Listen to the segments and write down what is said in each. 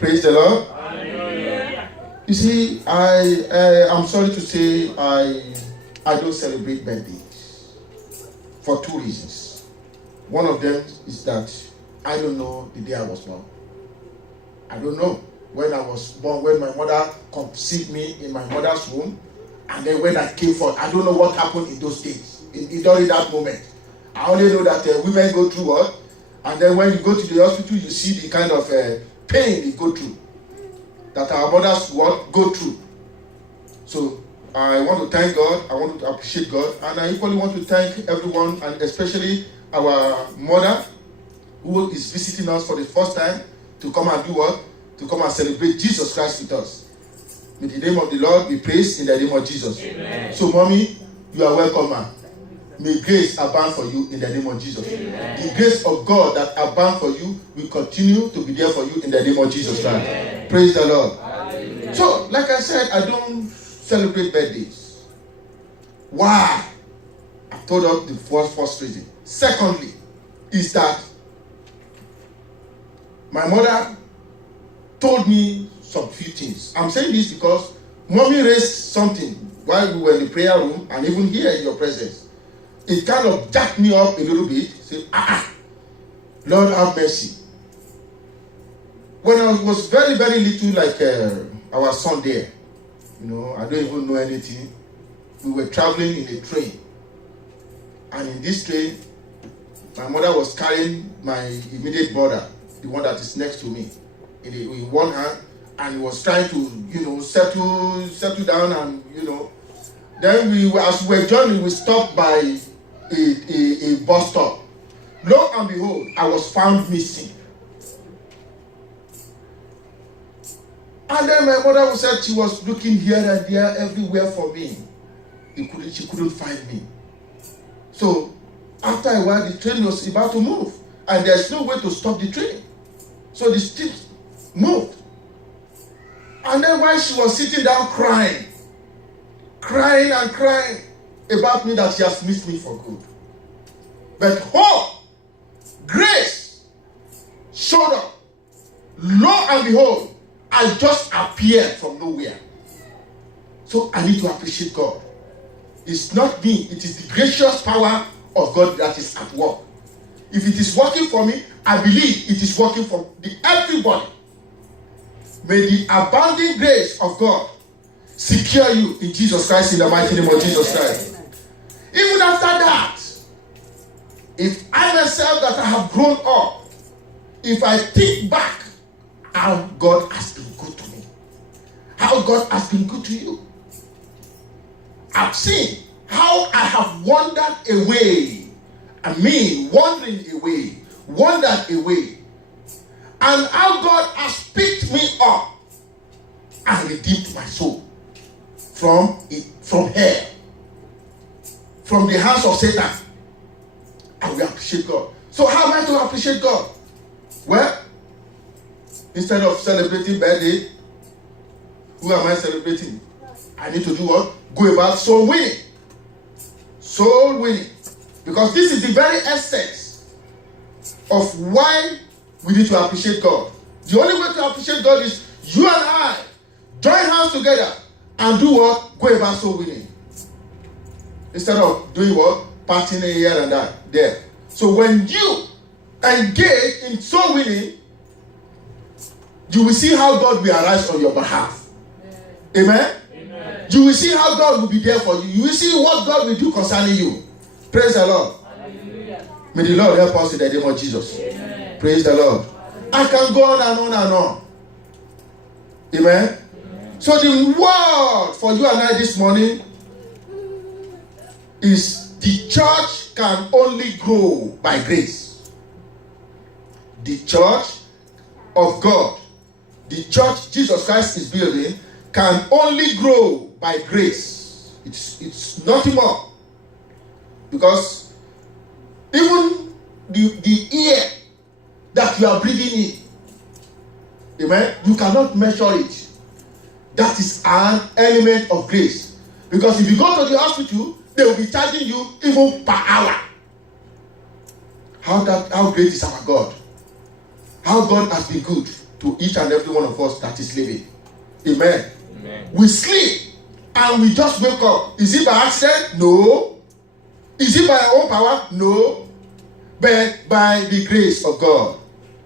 Praise the Lord. Hallelujah. You see, I'm sorry to say I don't celebrate birthdays for two reasons. One of them is that I don't know the day I was born. I don't know when I was born, when my mother conceived me in my mother's womb, and then when I came forth. I don't know what happened in those days, during that moment. I only know that women go through what, and then when you go to the hospital, you see the kind of pain they go through, that our mothers go through. So I want to thank God, I want to appreciate God, and I equally want to thank everyone, and especially our mother, who is visiting us for the first time to come and do what? To come and celebrate Jesus Christ with us. May the name of the Lord be praised in the name of Jesus. Amen. So, mommy, you are welcome, ma'am. May grace abound for you in the name of Jesus. Amen. The grace of God that abound for you will continue to be there for you in the name of Jesus Christ. Amen. Praise the Lord. Hallelujah. So, like I said, I don't celebrate birthdays. Why? I told us the first reason. Secondly, is that my mother told me some few things. I'm saying this because mommy raised something while we were in the prayer room and even here in your presence. It kind of jacked me up a little bit. Say, Lord have mercy. When I was very, very little, like our son there, I don't even know anything. We were traveling in a train. And in this train, my mother was carrying my immediate brother, the one that is next to me, in one hand, and he was trying to, settle down, and Then as we were journeying, we stopped by a bus stop. Lo and behold, I was found missing. And then my mother said she was looking here and there, everywhere for me. She couldn't find me. So after a while, the train was about to move, and there's no way to stop the train. So the steam moved. And then while she was sitting down crying about me, that she has missed me for good. But grace showed up. Lo and behold, I just appeared from nowhere. So I need to appreciate God. It's not me, it is the gracious power of God that is at work. If it is working for me, I believe it is working for everybody. May the abounding grace of God secure you in Jesus Christ, in the mighty name of Jesus Christ. Even after that, if I myself that I have grown up, if I think back how God has been good to me, how God has been good to you, I've seen how I have wandered away. Wandered away. And how God has picked me up and redeemed my soul from hell, from the hands of Satan. And we appreciate God. So how am I to appreciate God? Well, instead of celebrating birthday, who am I celebrating? I need to do what? Go about soul winning. Soul winning. Because this is the very essence of why we need to appreciate God. The only way to appreciate God is you and I join hands together and do what? Go about soul winning. Instead of doing what? Partying here and there. So when you engage in soul winning, you will see how God will arise on your behalf. Amen? Amen. You will see how God will be there for you. You will see what God will do concerning you. Praise the Lord. Hallelujah. May the Lord help us in the name of Jesus. Amen. Praise the Lord. I can go on and on and on. Amen? Amen. So the word for you and I this morning is the church can only grow by grace. The church of God, the church Jesus Christ is building, can only grow by grace. It's nothing more. Because even the air that you are breathing in, amen, you cannot measure it. That is an element of grace. Because if you go to the hospital, they will be charging you even per hour. How great is our God? How God has been good. to each and every one of us that is living. Amen. Amen. We sleep and we just wake up. Is it by accident? No. Is it by our own power? No. But by the grace of God.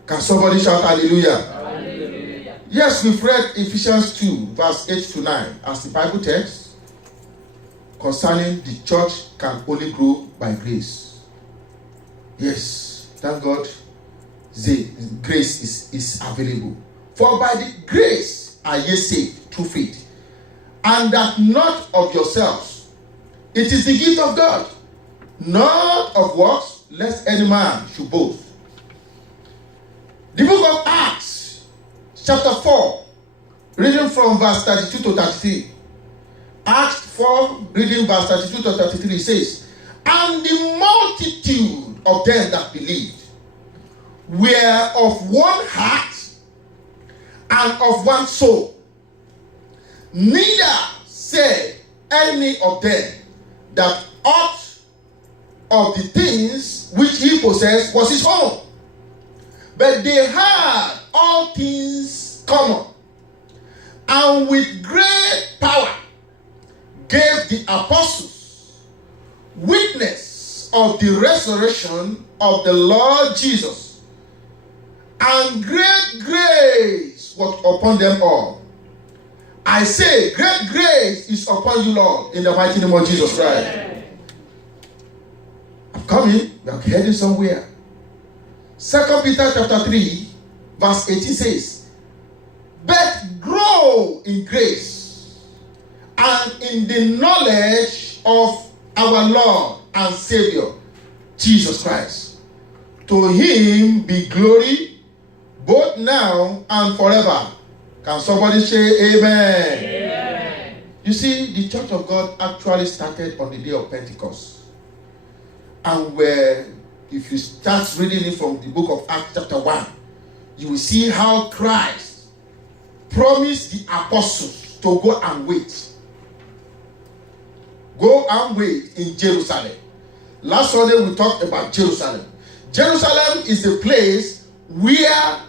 Can somebody shout hallelujah? Hallelujah. Yes, we've read Ephesians 2, verse 8 to 9 as the Bible text concerning the church can only grow by grace. Yes, thank God the grace is available. For by the grace are ye saved through faith, and that not of yourselves. It is the gift of God, not of works, lest any man should boast. The book of Acts, chapter 4, reading from verse 32 to 33. Acts 4, reading verse 32 to 33 says, and the multitude of them that believed were of one heart and of one soul. Neither said any of them that aught of the things which he possessed was his own, but they had all things common, and with great power gave the apostles witness of the resurrection of the Lord Jesus, and great grace was upon them all. I say, great grace is upon you, Lord, in the mighty name of Jesus Christ. I'm coming, we are heading somewhere. 2 Peter chapter 3, verse 18 says, but grow in grace and in the knowledge of our Lord and Savior, Jesus Christ. To him be glory, both now and forever. Can somebody say amen? Amen. You see, the church of God actually started on the day of Pentecost. And where, if you start reading it from the book of Acts chapter 1, you will see how Christ promised the apostles to go and wait. Go and wait in Jerusalem. Last Sunday we talked about Jerusalem. Jerusalem is the place where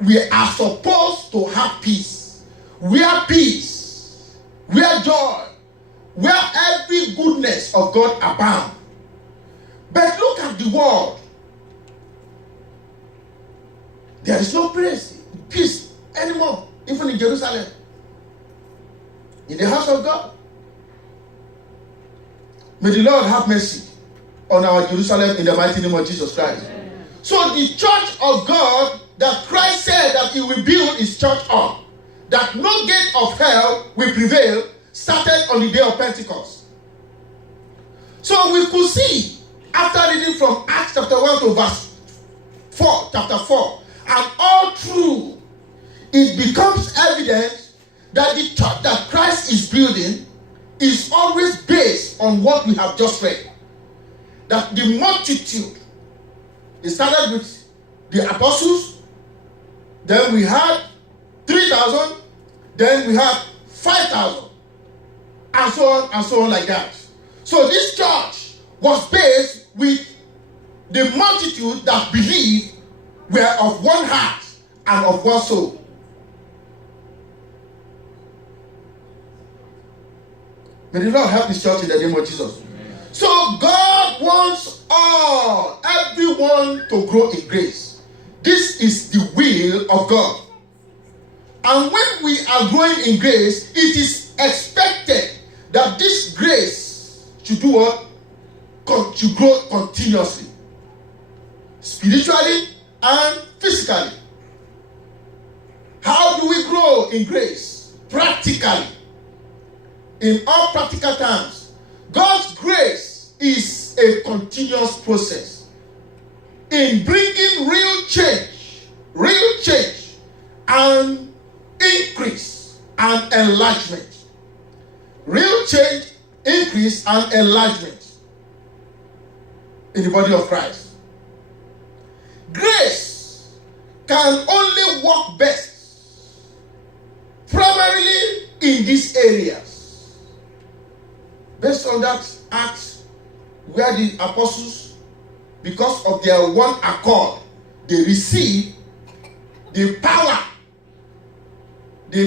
we are supposed to have peace. Where peace, where joy, where every goodness of God abound. But look at the world. There is no peace anymore, even in Jerusalem, in the house of God. May the Lord have mercy on our Jerusalem in the mighty name of Jesus Christ. Amen. So the church of God that Christ said that he will build his church on, that no gate of hell will prevail, started on the day of Pentecost. So we could see, after reading from Acts chapter 1 to verse 4, chapter 4, and all through, it becomes evident that the church that Christ is building is always based on what we have just read. That the multitude, it started with the apostles, then we had 3,000, then we had 5,000, and so on like that. So this church was based with the multitude that believed were of one heart and of one soul. May the Lord help his church in the name of Jesus. Amen. So God wants everyone to grow in grace. This is the will of God. And when we are growing in grace, it is expected that this grace should do what? Should grow continuously. Spiritually and physically. How do we grow in grace? Practically. In all practical terms, God's grace is a continuous process in bringing real change, and increase and enlargement. Real change, increase, and enlargement in the body of Christ. Grace can only work best primarily in these areas. Based on that Acts, where the apostles, because of their one accord, they received the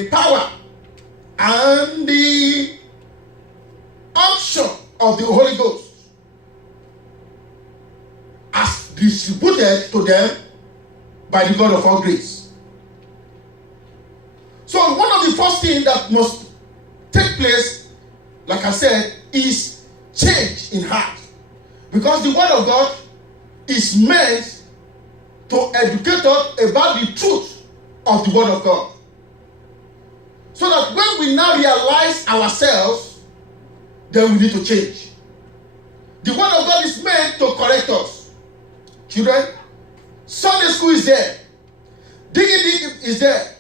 power, and the unction of the Holy Ghost as distributed to them by the God of all grace. So one of the first things that must take place, like I said, is change in heart. Because the word of God is meant to educate us about the truth of the word of God. So that when we now realize ourselves, then we need to change. The word of God is meant to correct us. Children, Sunday school is there. Digging is there.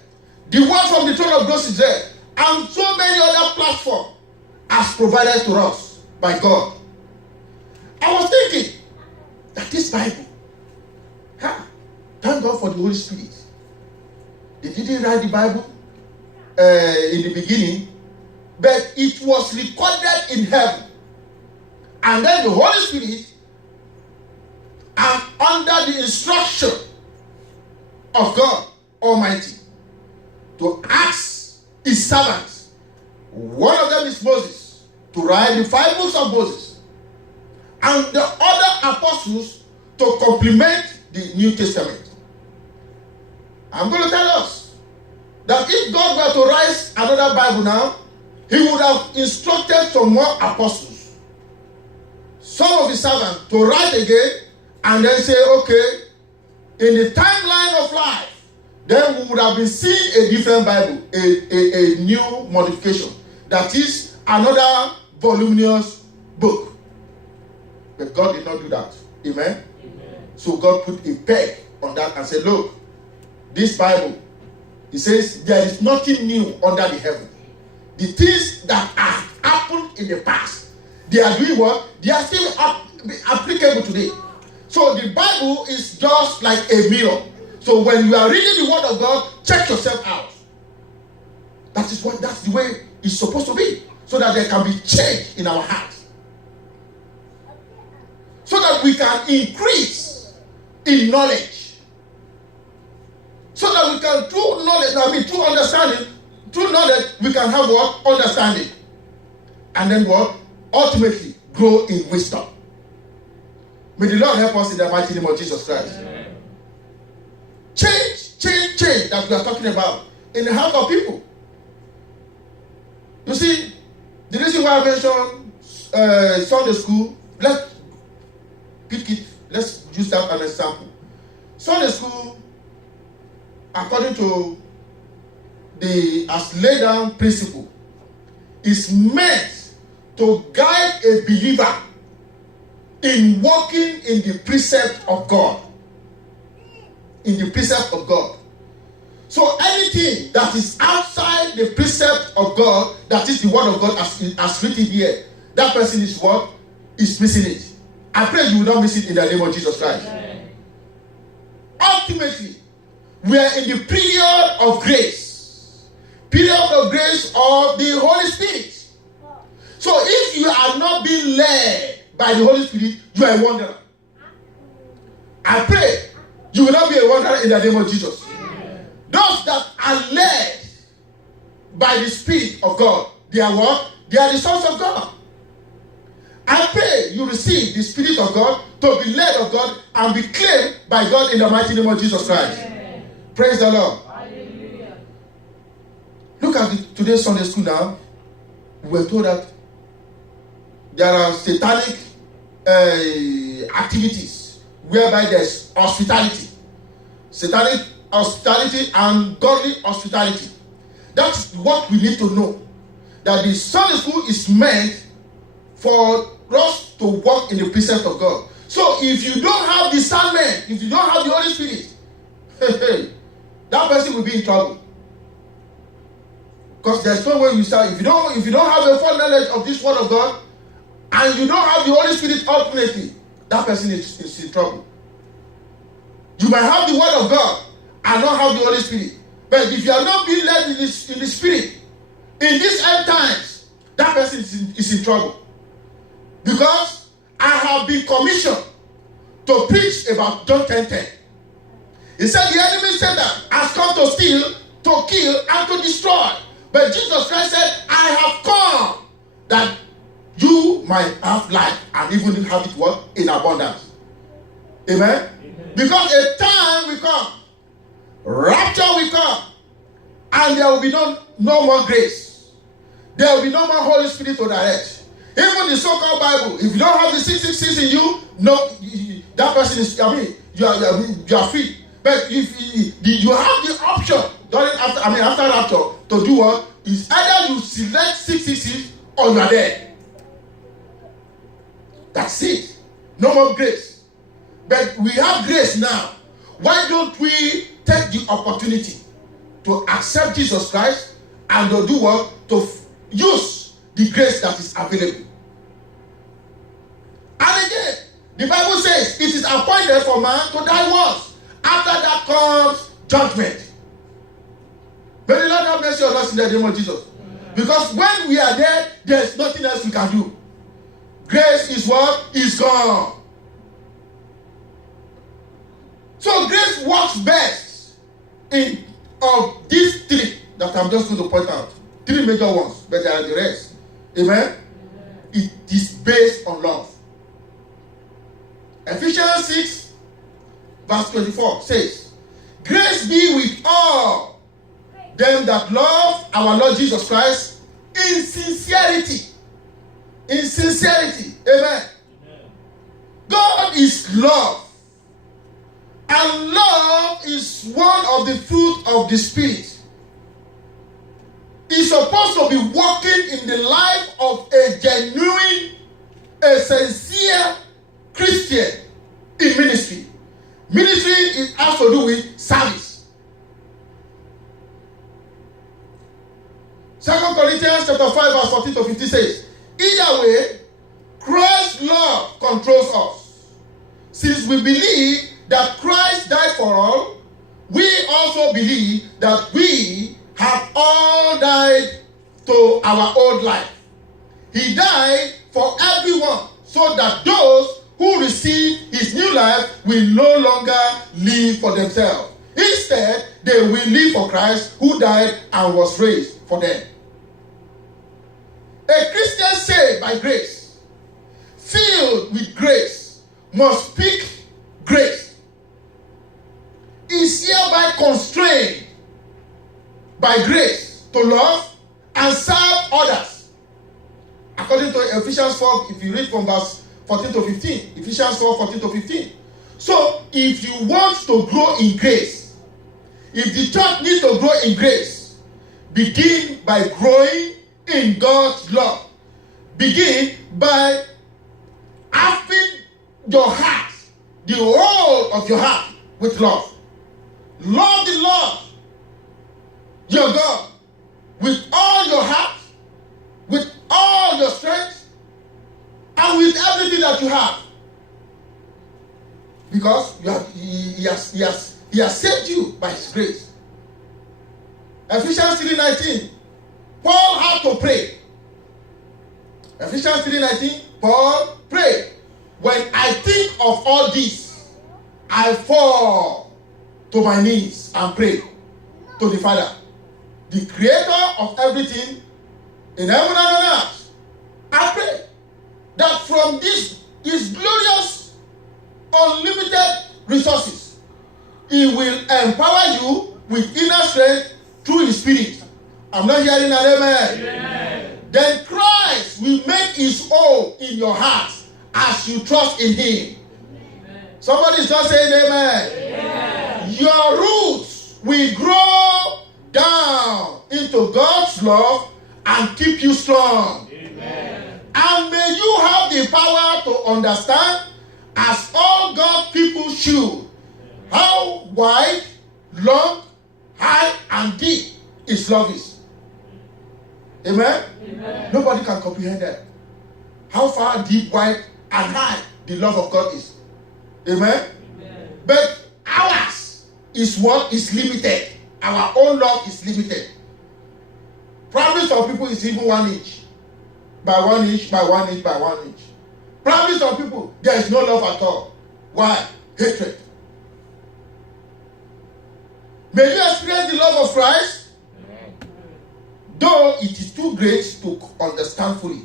The word from the throne of grace is there. And so many other platforms as provided to us by God. I was thinking that this Bible, thank God for the Holy Spirit. They didn't write the Bible in the beginning, but it was recorded in heaven. And then the Holy Spirit, under the instruction of God Almighty, to ask his servants, one of them is Moses, to write the 5 books of Moses, and the other apostles to complement the New Testament. I'm going to tell us that if God were to write another Bible now, he would have instructed some more apostles, some of his servants, to write again and then say, okay, in the timeline of life, then we would have been seeing a different Bible, a new modification. That is another voluminous book. But God did not do that. Amen? Amen. So God put a peg on that and said, look, this Bible, it says there is nothing new under the heaven. The things that have happened in the past, they are doing what? They are still applicable today. So the Bible is just like a mirror. So when you are reading the word of God, check yourself out. That's the way it's supposed to be. So that there can be change in our hearts. So that we can increase in knowledge. So that we can, through understanding, through knowledge, we can have what? Understanding. And then what? Ultimately, grow in wisdom. May the Lord help us in the mighty name of Jesus Christ. Amen. Change that we are talking about in the heart of people. You see, the reason why I mentioned Sunday school, let's pick it, let's use that as an example. Sunday school, according to the as laid down principle, is meant to guide a believer in walking in the precept of God. In the precept of God. So anything that is outside the precept of God, that is the word of God as written here, that person is what? Is missing it. I pray you will not miss it in the name of Jesus Christ. Amen. Ultimately, we are in the period of grace. Period of grace of the Holy Spirit. So if you are not being led by the Holy Spirit, you are a wanderer. I pray you will not be a wanderer in the name of Jesus. Amen. Those that are led by the Spirit of God, they are what? They are the sons of God. I pray you receive the Spirit of God to be led of God and be claimed by God in the mighty name of Jesus Christ. Amen. Praise the Lord. Hallelujah. Look at today's Sunday school now. We were told that there are satanic activities whereby there's hospitality. Satanic hospitality and godly hospitality. That's what we need to know. That the Sunday school is meant for us to walk in the precept of God. So if you don't have discernment, if you don't have the Holy Spirit, that person will be in trouble. Because there's no way you start. If you don't have a full knowledge of this word of God, and you don't have the Holy Spirit ultimately, that person is in trouble. You might have the word of God and not have the Holy Spirit. But if you are not being led in the Spirit, in these end times, that person is in trouble. Because I have been commissioned to preach about John 10:10. He said the enemy Satan has come to steal, to kill, and to destroy. But Jesus Christ said, I have come that you might have life and even have it what? In abundance. Amen? Amen? Because a time will come, rapture will come, and there will be no more grace. There will be no more Holy Spirit to direct. Even the so-called Bible, if you don't have the 666 in you, no, that person is, you are free. But if you have the option after rapture to do what? Is either you select 666 or you are dead. That's it. No more grace. But we have grace now. Why don't we take the opportunity to accept Jesus Christ and to do what? To use the grace that is available. And again, the Bible says it is appointed for man to die once. After that comes judgment. May the Lord have mercy on us in the name of Jesus. Because when we are dead, there's nothing else we can do. Grace is what? Is gone. So grace works best in of these three that I'm just going to point out. Three major ones, but there are the rest. Amen? It is based on love. Ephesians 6 verse 24 says, grace be with all them that love our Lord Jesus Christ in sincerity. In sincerity. Amen. God is love. And love is one of the fruit of the Spirit. It's supposed to be working in the life of a genuine, a sincere Christian in ministry. Ministry has to do with service. 2 Corinthians chapter 5 verse 14 to 15 says, either way, Christ's love controls us. Since we believe that Christ died for all, we also believe that we have all died to our old life. He died for everyone so that those who receive his new life will no longer live for themselves. Instead, they will live for Christ who died and was raised for them. A Christian saved by grace, filled with grace, must speak grace. Is hereby constrained by grace to love and serve others. According to Ephesians 4, if you read from verse 14 to 15, Ephesians 4, 14 to 15. So, if you want to grow in grace, if the church needs to grow in grace, begin by growing in God's love. Begin by having your heart, the whole of your heart, with love. Love the Lord, your God, with all your heart, with all your strength, and with everything that you have. Because he has saved you by his grace. Ephesians 3:19, Paul had to pray. Ephesians 3:19, Paul prayed. When I think of all this, I fall to my knees and pray to the Father, the creator of everything in heaven and on earth. I pray that from this his glorious, unlimited resources, he will empower you with inner strength through his Spirit. I'm not hearing an amen. Amen. Then Christ will make his own in your heart as you trust in him. Amen. Somebody is not saying amen. Amen. Your roots will grow down into God's love and keep you strong. Amen. And may you have the power to understand, as all God's people should, how wide, long, high, and deep his love is. Amen? Amen? Nobody can comprehend that. How far, deep, wide, and high the love of God is. Amen? Amen. But ours is what is limited. Our own love is limited. Probably some people is even 1 inch. By 1 inch, by 1 inch, by 1 inch. Probably some people, there is no love at all. Why? Hatred. May you experience the love of Christ, though it is too great to understand fully.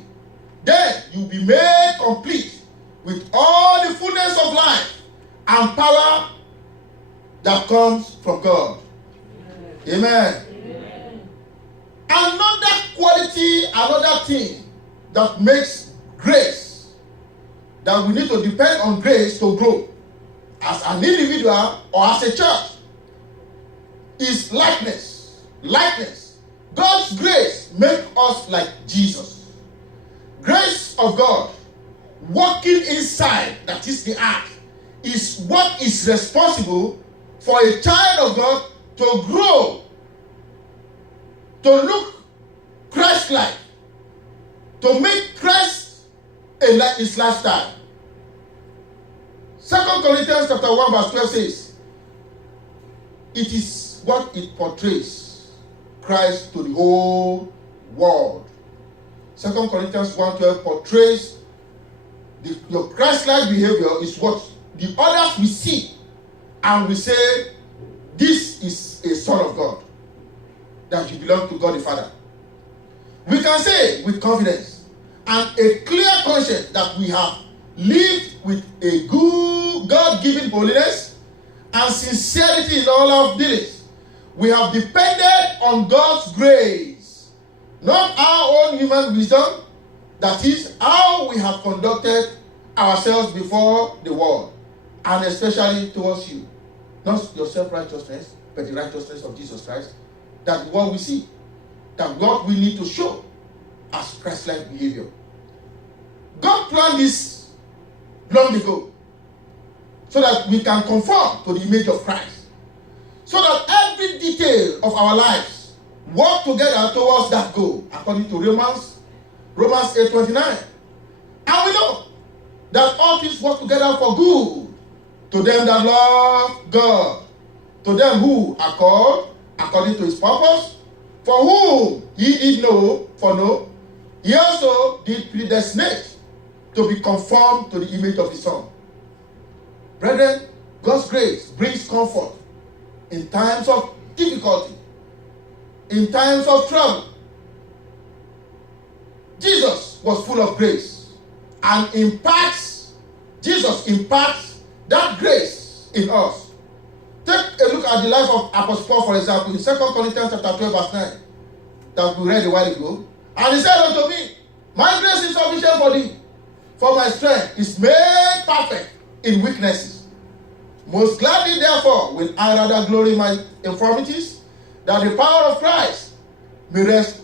Then you will be made complete with all the fullness of life and power that comes from God. Amen. Amen. Another quality, another thing that makes grace, that we need to depend on grace to grow as an individual or as a church, is likeness. Likeness. God's grace makes us like Jesus. Grace of God working inside, that is the ark, is what is responsible for a child of God to grow, to look Christ-like, to make Christ his lifestyle. 2 Corinthians chapter 1 verse 12 says, it is what it portrays Christ to the whole world. 2 Corinthians 1:12 portrays your Christ-like behavior is what the others will see and will say, this is a son of God, that you belong to God the Father. We can say with confidence and a clear conscience that we have lived with a good God-given holiness and sincerity in all our dealings. We have depended on God's grace, not our own human wisdom. That is how we have conducted ourselves before the world, and especially towards you. Not your self-righteousness, but the righteousness of Jesus Christ. That what we see, that what we need to show as Christ-like behavior. God planned this long ago so that we can conform to the image of Christ. So that every detail of our lives work together towards that goal, according to Romans 8:29. And we know that all things work together for good to them that love God, to them who are called according to his purpose, for whom he did foreknow, he also did predestinate to be conformed to the image of his Son. Brethren, God's grace brings comfort in times of difficulty, in times of trouble. Jesus was full of grace and Jesus imparts that grace in us. Take a look at the life of Apostle Paul, for example, in 2 Corinthians chapter 12 verse 9 that we read a while ago. And he said unto me, my grace is sufficient for thee, for my strength is made perfect in weaknesses. Most gladly, therefore, will I rather glory in my infirmities, that the power of Christ may rest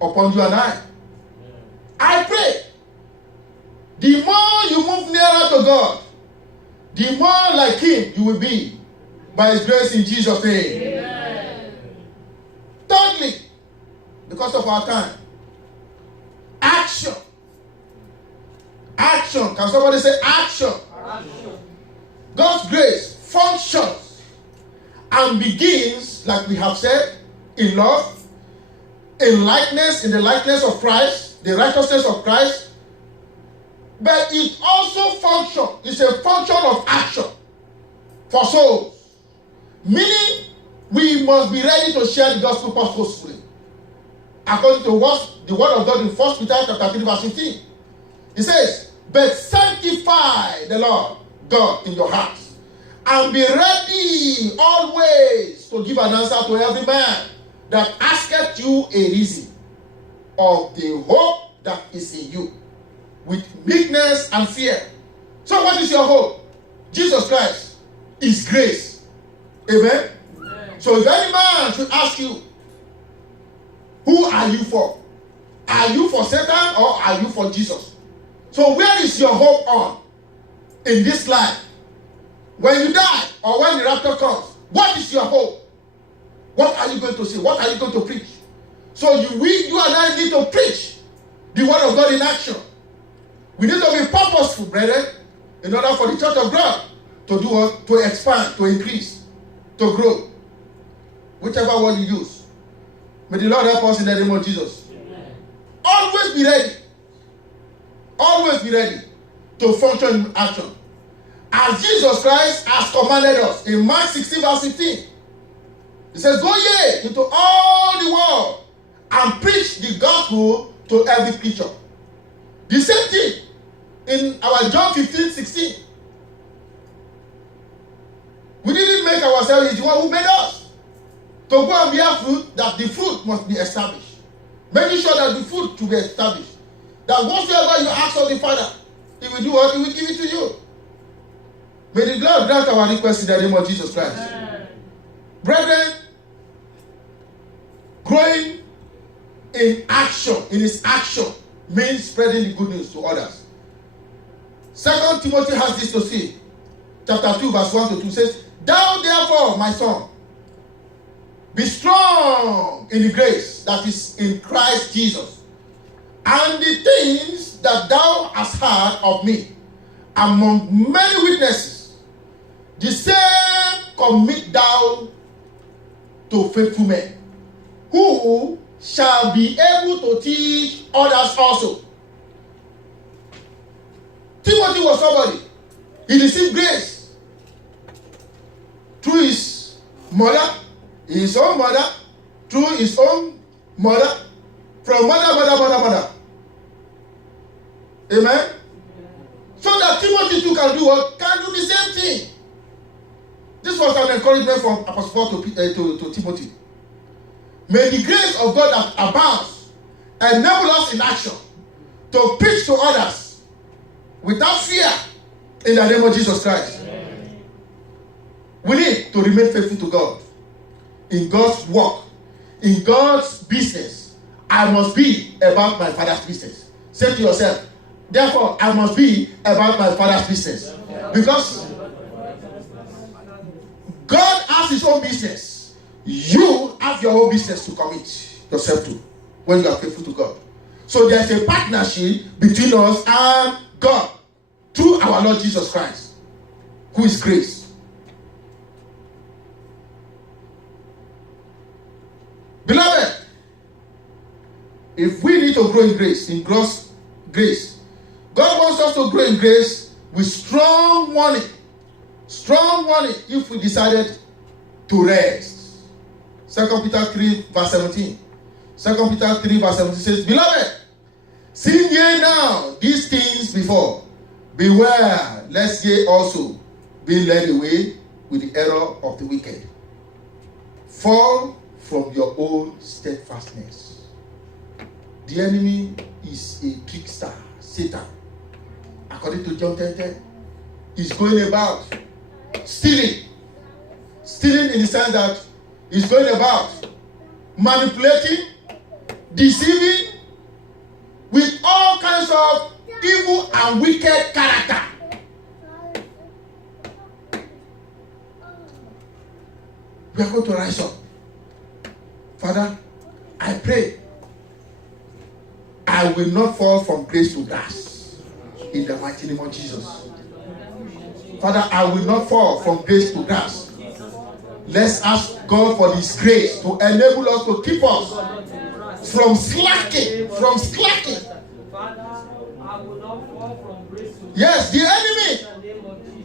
upon you and I. I pray, the more you move nearer to God, the more like him you will be, by his grace in Jesus' name. Amen. Thirdly, because of our time, action. Action. Can somebody say action? Action. God's grace functions and begins, like we have said, in love, in likeness, in the likeness of Christ, the righteousness of Christ. But it also functions, it's a function of action for souls. Meaning, we must be ready to share the gospel purposefully. According to what the word of God in 1 Peter chapter 3 verse 15. It says, but sanctify the Lord God in your hearts, and be ready always to give an answer to every man that asketh you a reason of the hope that is in you, with meekness and fear. So what is your hope? Jesus Christ is grace. Amen? Amen. So if any man should ask you, who are you for? Are you for Satan or are you for Jesus? So where is your hope on in this life? When you die or when the rapture comes, what is your hope? What are you going to say? What are you going to preach? So you and I need to preach the word of God in action. We need to be purposeful, brethren, in order for the church of God to do what? To expand, to increase, to grow. Whichever word you use. May the Lord help us in the name of Jesus. Amen. Always be ready. Always be ready to function in action. As Jesus Christ has commanded us in Mark 16 verse 15. He says, go ye into all the world and preach the gospel to every creature. The same thing in our John 15:16. We didn't make ourselves, it's the one who made us. To go and bear fruit, that the fruit must be established. Making sure that the fruit to be established. That whatsoever you ask of the Father, He will do what? He will give it to you. May the Lord grant our request in the name of Jesus Christ. Amen. Brethren, growing in action, in His action, means spreading the good news to others. 2 Timothy has this to say. Chapter 2, verse 1 to 2 says, thou therefore, my son, be strong in the grace that is in Christ Jesus, and the things that thou hast heard of me among many witnesses, the same commit thou to faithful men, who shall be able to teach others also. Timothy was somebody. He received grace through his mother, his own mother, through his own mother, from mother. Amen? So that Timothy too can do what? Can do the same thing. This was an encouragement from Apostle Paul to Timothy. May the grace of God that abounds enable us in action to preach to others without fear in the name of Jesus Christ. Amen. We need to remain faithful to God in God's work, in God's business. I must be about my Father's business. Say to yourself, therefore, I must be about my Father's business. Because God has His own business. You have your own business to commit yourself to when you are faithful to God. So there's a partnership between us and God through our Lord Jesus Christ, who is grace. Beloved, if we need to grow in grace, in gross grace, God wants us to grow in grace with strong warning. Strong warning if we decided to rest. 2 Peter 3 verse 17. 2 Peter 3 verse 17 says, beloved, seeing ye now these things before, beware lest ye also be led away with the error of the wicked. Fall from your own steadfastness. The enemy is a trickster, Satan. According to John 10:10, he's going about stealing. Stealing in the sense that he's going about manipulating, deceiving with all kinds of evil and wicked character. We are going to rise up. Father, I pray I will not fall from grace to grass in the mighty name of Jesus. Father, I will not fall from grace to grass. Let's ask God for His grace to enable us to keep us from slacking. Yes, the enemy,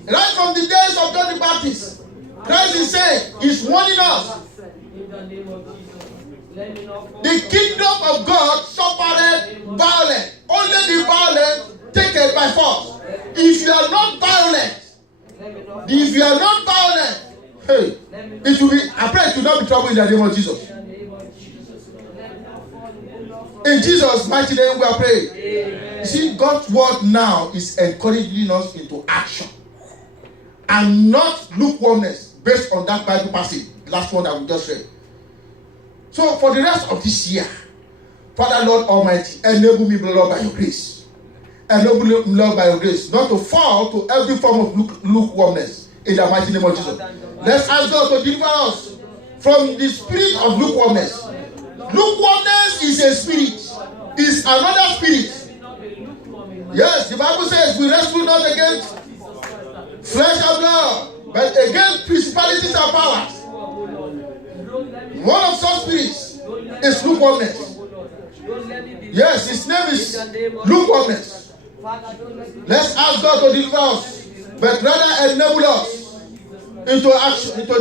right from the days of John the Baptist, Christ is saying, He's warning us. The kingdom of God suffered violence. Only the violent take it by force. If you are not violent, hey, it will be, I pray it will not be trouble in the name of Jesus. In Jesus' mighty name we are praying. Amen. You see, God's word now is encouraging us into action and not lukewarmness based on that Bible passage, last one that we just read. So for the rest of this year, Father Lord Almighty, enable me, Lord, by your grace. Enable me, Lord, by your grace, not to fall to every form of lukewarmness in the mighty name of Jesus. Let's ask God to deliver us from the spirit of lukewarmness. Lukewarmness is a spirit. It's another spirit. Yes, the Bible says we wrestle not against flesh and blood, but against principalities and powers. One of such spirits is lukewarmness. Yes, his name is lukewarmness. Let's ask God to deliver us, but rather enable us into action, into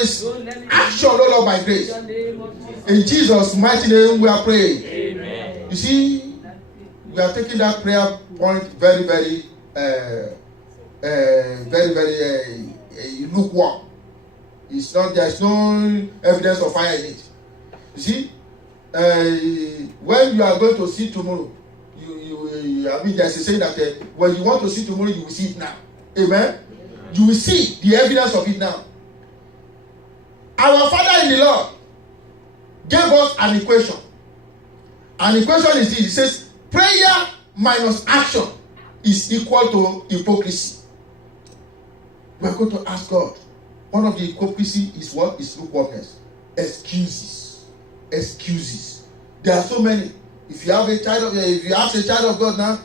his action, oh Lord, by grace. In Jesus' mighty name we are praying. Amen. You see, we are taking that prayer point very, very, lukewarm. It's not. There's no evidence of fire in it. You see, when you are going to see tomorrow, I mean, there's a saying that when you want to see tomorrow, you will see it now. Amen. You will see the evidence of it now. Our Father in the Lord gave us an equation. An equation is this. It says prayer minus action is equal to hypocrisy. We are going to ask God. One of the hypocrisy is what? Is lukewarmness. Excuses. There are so many. If you have a child of, if you ask a child of God now,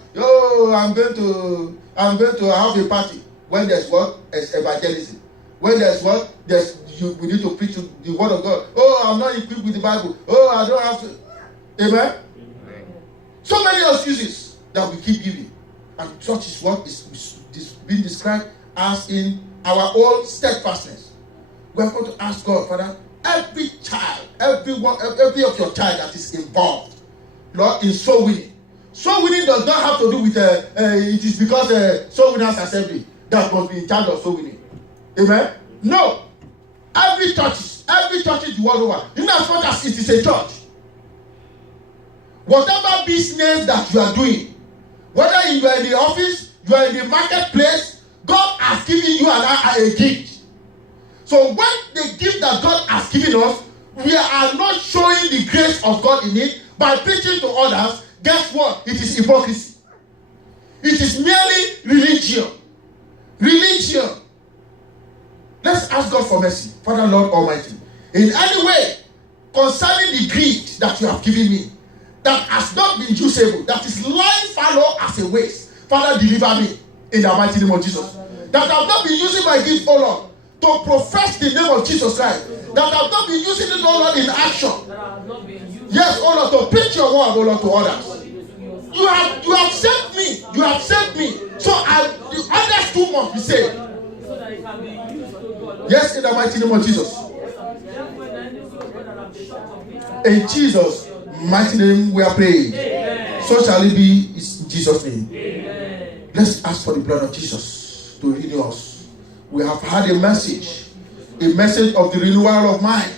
I'm going to have a party. When there's what? It's evangelism. When there's what? We need to preach the word of God. I'm not equipped with the Bible. I don't have to. Amen? So many excuses that we keep giving. And church is what is being described as in our own steadfastness. We are going to ask God, Father, every child, every of your child that is involved, Lord, in soul winning. Soul winning does not have to do with it is because soul winners assembly that must be in charge of soul winning. Amen? No. Every church is the world over. In as much as it is a church. Whatever business that you are doing, whether you are in the office, you are in the marketplace, God has given you and I a gift. So when the gift that God has given us, we are not showing the grace of God in it by preaching to others. Guess what? It is hypocrisy. It is merely religion. Let's ask God for mercy. Father, Lord Almighty, in any way concerning the gift that you have given me that has not been usable, that is lying fallow as a waste, Father, deliver me in the mighty name of Jesus. That I have not been using my gift, oh Lord, to profess the name of Jesus Christ. That I have not been using it, oh Lord, in action. Yes, oh Lord, to preach your word, oh Lord, to others. You have saved me. You have saved me. So the others too must be saved. Yes, in the mighty name of Jesus. In Jesus' mighty name we are praying. Amen. So shall it be in Jesus' name. Amen. Let's ask for the blood of Jesus to renew us. We have had a message of the renewal of mind.